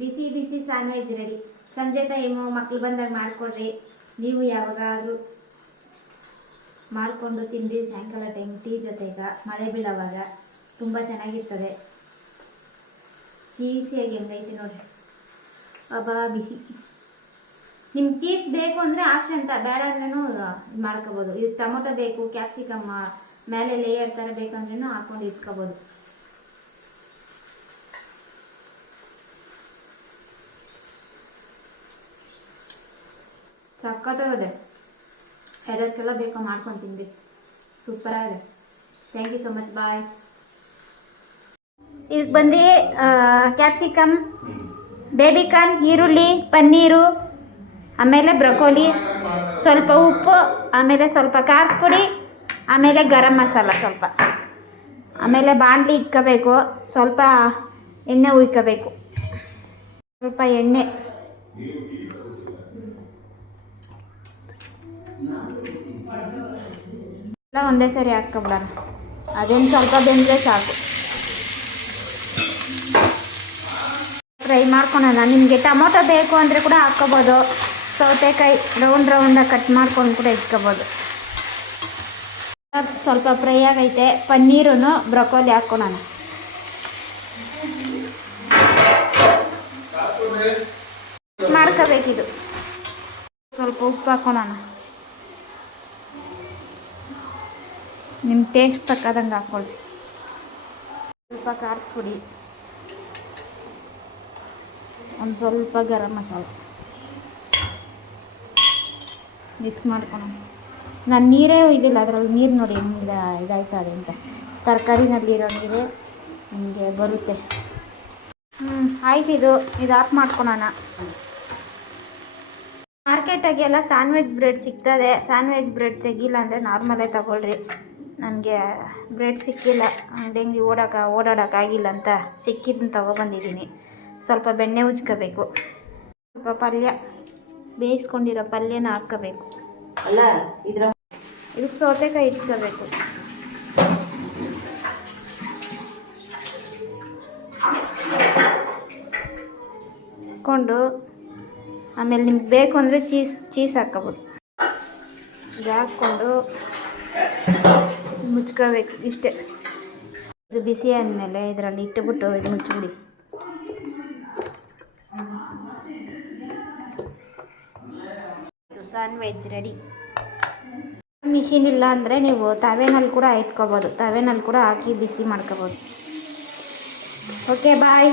ಬಿಸಿ ಬಿಸಿ sandwich ready. ಸಂಜೆ time ಮಕ್ಳು ಬಂದಾಗ ಮಾಡಿಕೊಡ್ರಿ. ನೀವು ಯಾವಾಗಾದರೂ ಮಾಡಿಕೊಂಡು ತಿಂದು ಸಾಯಂಕಾಲ ಟೈಮ್ ಟೀ ಜೊತೆಗ ಮಳೆ ಬೀಳೋವಾಗ ತುಂಬ ಚೆನ್ನಾಗಿರ್ತದೆ. ಚೀಸಿಯಾಗಿ ಹೆಂಗೈತೆ ನೋಡಿರಿ. ಅಬ್ಬಾ ಬಿಸಿ. ನಿಮ್ಗೆ ಚೀಸ್ ಬೇಕು ಅಂದರೆ ಆಪ್ಷನ್ ಬೇಡ ಅಂದ್ರೂ ಮಾಡ್ಕೋಬೋದು. ಇದು ಟೊಮೊಟೊ ಬೇಕು, ಕ್ಯಾಪ್ಸಿಕಮ್ ಮೇಲೆ ಲೇಯರ್ ಥರ ಬೇಕಂದ್ರೂ ಹಾಕ್ಕೊಂಡು ಇಟ್ಕೋಬೋದು. ಸಖತ್ತಾಗಿದೆ. ಹೆಡಕ್ಕೆಲ್ಲ ಬೇಕೋ ಮಾಡ್ಕೊಂಡು ತಿಂದು ಸೂಪರಾಗಿದೆ. Thank you so much. Bye. ಇದಕ್ಕೆ ಬಂದು ಕ್ಯಾಪ್ಸಿಕಮ್, ಬೇಬಿಕಾರ್ನ್, ಈರುಳ್ಳಿ, ಪನ್ನೀರು, ಆಮೇಲೆ ಬ್ರೊಕೋಲಿ, ಸ್ವಲ್ಪ ಉಪ್ಪು, ಆಮೇಲೆ ಸ್ವಲ್ಪ ಖಾರದ ಪುಡಿ, ಆಮೇಲೆ ಗರಂ ಮಸಾಲ ಸ್ವಲ್ಪ, ಆಮೇಲೆ ಬಾಣಲಿ ಇಟ್ಕೋಬೇಕು. ಸ್ವಲ್ಪ ಎಣ್ಣೆ ಉಯ್ಕೋಬೇಕು. ಸ್ವಲ್ಪ ಎಣ್ಣೆ ಎಲ್ಲ ಒಂದೇ ಸರಿ ಹಾಕ್ಕೊಬಿಡೋಣ. ಅದೇನು ಸ್ವಲ್ಪ ಬೆಂದರೆ ಸಾಕು. ಫ್ರೈ ಮಾಡ್ಕೊಳೋಣ. ನಿಮಗೆ ಟೊಮೊಟೊ ಬೇಕು ಅಂದರೆ ಕೂಡ ಹಾಕ್ಕೋಬೋದು. ಸೌತೆಕಾಯಿ ರೌಂಡಾಗಿ ಕಟ್ ಮಾಡ್ಕೊಂಡು ಕೂಡ ಇಟ್ಕೋಬೋದು. ಸ್ವಲ್ಪ ಫ್ರೈ ಆಗೈತೆ. ಪನ್ನೀರು ಬ್ರೊಕೋಲಿ ಹಾಕ್ಕೊಳೋಣ. ಮಾಡ್ಕೋಬೇಕಿದು. ಸ್ವಲ್ಪ ಉಪ್ಪು ಹಾಕ್ಕೊಳೋಣ. ನಿಮ್ಮ ಟೇಸ್ಟ್ ತಕ್ಕದಂಗೆ ಹಾಕ್ಕೊಳ್ಳಿ. ಸ್ವಲ್ಪ ಖಾರದ ಪುಡಿ, ಒಂದು ಸ್ವಲ್ಪ ಗರಂ ಮಸಾಲ ಮಿಕ್ಸ್ ಮಾಡ್ಕೊಳ್ಳೋಣ. ನಾನು ನೀರೇ ಒಯ್ದಿಲ್ಲ. ಅದರಲ್ಲಿ ನೀರು ನೋಡಿ ಹೆಂಗೆ ಇದಾಯ್ತದೆ ಅಂತ. ತರಕಾರಿನಲ್ಲಿರೋ ನೀರೇ ನಿಮಗೆ ಬರುತ್ತೆ. ಆಯ್ತು. ಇದು ಆಫ್ ಮಾಡ್ಕೊಳೋಣ. ಮಾರ್ಕೆಟಾಗೆಲ್ಲ ಸ್ಯಾಂಡ್ವಿಚ್ ಬ್ರೆಡ್ ಸಿಗ್ತದೆ. ಸ್ಯಾಂಡ್ವಿಚ್ ಬ್ರೆಡ್ ತೆಗಿಲ್ಲ ಅಂದರೆ ನಾರ್ಮಲೇ ತಗೊಳ್ರಿ. ನನಗೆ ಬ್ರೆಡ್ ಸಿಕ್ಕಿಲ್ಲ, ಅಂಗಡಿ ಓಡಾಡೋಕ್ಕಾಗಿಲ್ಲ ಅಂತ ಸಿಕ್ಕಿದ್ದನ್ನು ತೊಗೊಬಂದಿದ್ದೀನಿ. ಸ್ವಲ್ಪ ಬೆಣ್ಣೆ ಉಜ್ಕೋಬೇಕು. ಸ್ವಲ್ಪ ಪಲ್ಯ, ಬೇಯಿಸ್ಕೊಂಡಿರೋ ಪಲ್ಯನ ಹಾಕ್ಕೋಬೇಕು. ಇದಕ್ಕೆ ಸೌತೆಕಾಯಿ ಇಟ್ಕೋಬೇಕು. ಹಾಕ್ಕೊಂಡು ಆಮೇಲೆ ನಿಮ್ಗೆ ಬೇಕು ಅಂದರೆ ಚೀಸ್ ಹಾಕ್ಕೋಬೋದು. ಇದು ಹಾಕ್ಕೊಂಡು ಮುಚ್ಕೋಬೇಕು. ಇಷ್ಟೇ. ಇದು ಬಿಸಿ ಆದಮೇಲೆ ಇದರಲ್ಲಿ ಇಟ್ಟುಬಿಟ್ಟು ಇದು ಮುಚ್ಚಿಬಿಡಿ. Sandwich ready. ಮಿಷಿನ್ ಇಲ್ಲ ಅಂದರೆ ನೀವು ತವೆನಲ್ಲಿ ಕೂಡ ಇಟ್ಕೋಬೋದು. ತವೆನಲ್ಲಿ ಕೂಡ ಹಾಕಿ ಬಿಸಿ ಮಾಡ್ಕೋಬೋದು. ಓಕೆ, ಬಾಯ್.